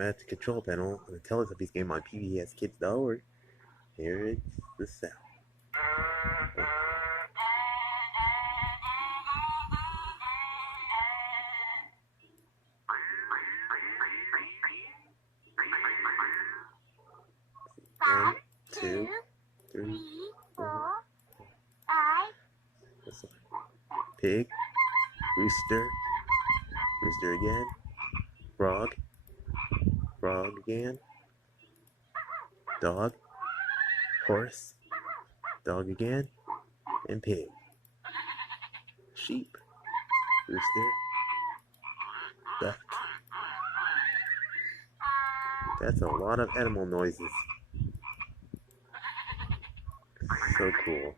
I'm at the control panel on the Teletubbies game on pbskids.org. Here is the sound. Oh. 1, 2, 3, 4, 5. Pig, rooster, rooster again, frog, frog again, dog, horse, dog again, and pig. Sheep, rooster, duck. That's a lot of animal noises. So cool.